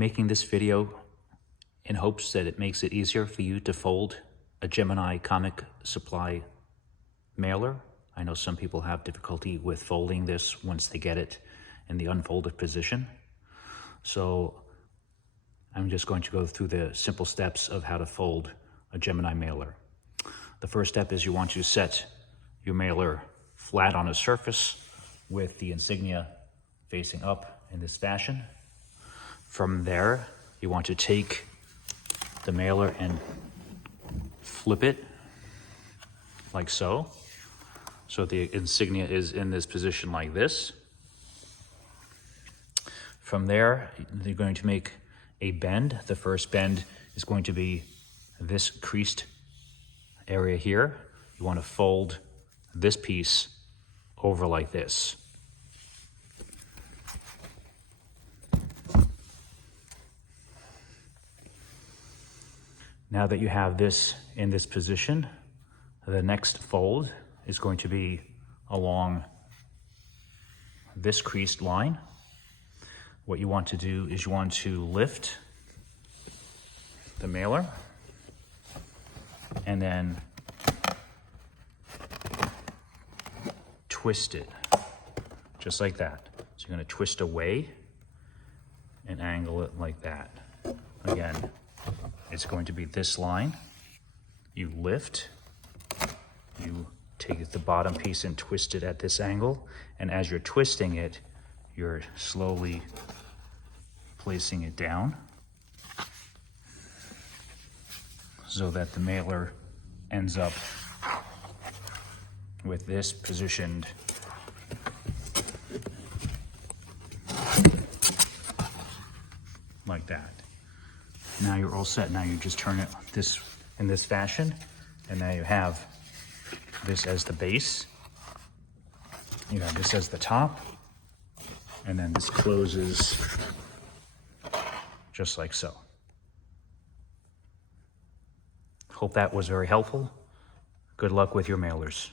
making this video in hopes that it makes it easier for you to fold a Gemini comic supply mailer. I know some people have difficulty with folding this once they get it in the unfolded position. So I'm just going to go through the simple steps of how to fold a Gemini mailer. The first step is you want to set your mailer flat on a surface with the insignia facing up in this fashion. From there, you want to take the mailer and flip it like so. So the insignia is in this position like this. From there, you're going to make a bend. The first bend is going to be this creased area here. You want to fold this piece over like this. Now that you have this in this position, the next fold is going to be along this creased line. What you want to do is you want to lift the mailer and then twist it, just like that. So you're going to twist away and angle it like that. Again, it's going to be this line. You lift, you take the bottom piece and twist it at this angle, and as you're twisting it, you're slowly placing it down so that the mailer ends up with this positioned like that. Now you're all set. Now you just turn it in this fashion, and now you have this as the base. You have this as the top, and then this closes just like so. Hope that was very helpful. Good luck with your mailers.